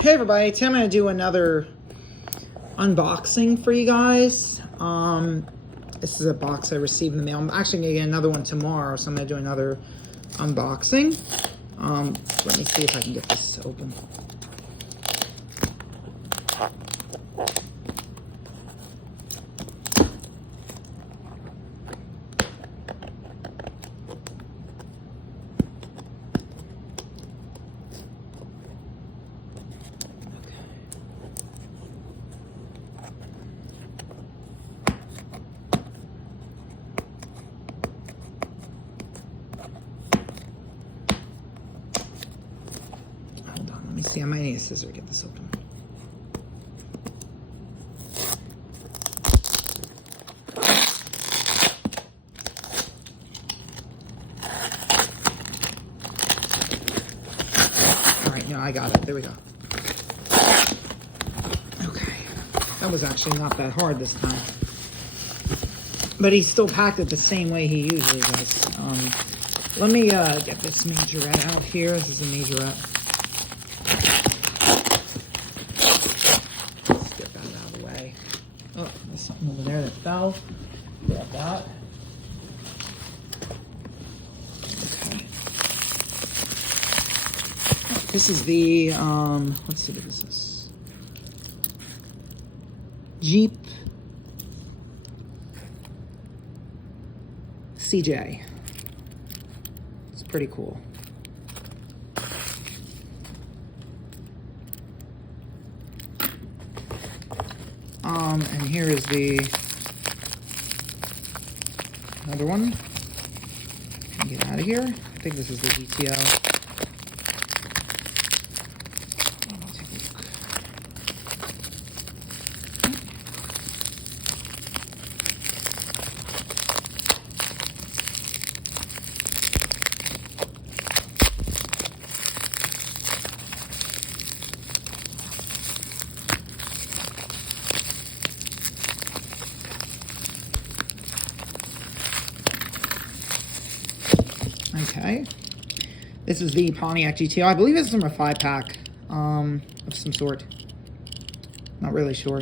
Hey everybody, today I'm going to do another unboxing for you guys. This is a box I received in the mail. I'm actually going to get another one tomorrow, so I'm going to do another unboxing. Let me see if I can get this open. Hold on, let me see. I might need a scissor to get this open. Alright, no, I got it. There we go. Okay. That was actually not that hard this time. But he still packed it the same way he usually does. Let me get this majorette out here. This is a majorette. Let's get that out of the way. Oh, there's something over there that fell. Grab that. Okay. This is the, let's see what this is. Jeep CJ. It's pretty cool. And here is another one. Get out of here. I think this is the GTO. I'll take a look. Okay, this is the Pontiac GTO. I believe it's from a 5-pack of some sort. Not really sure.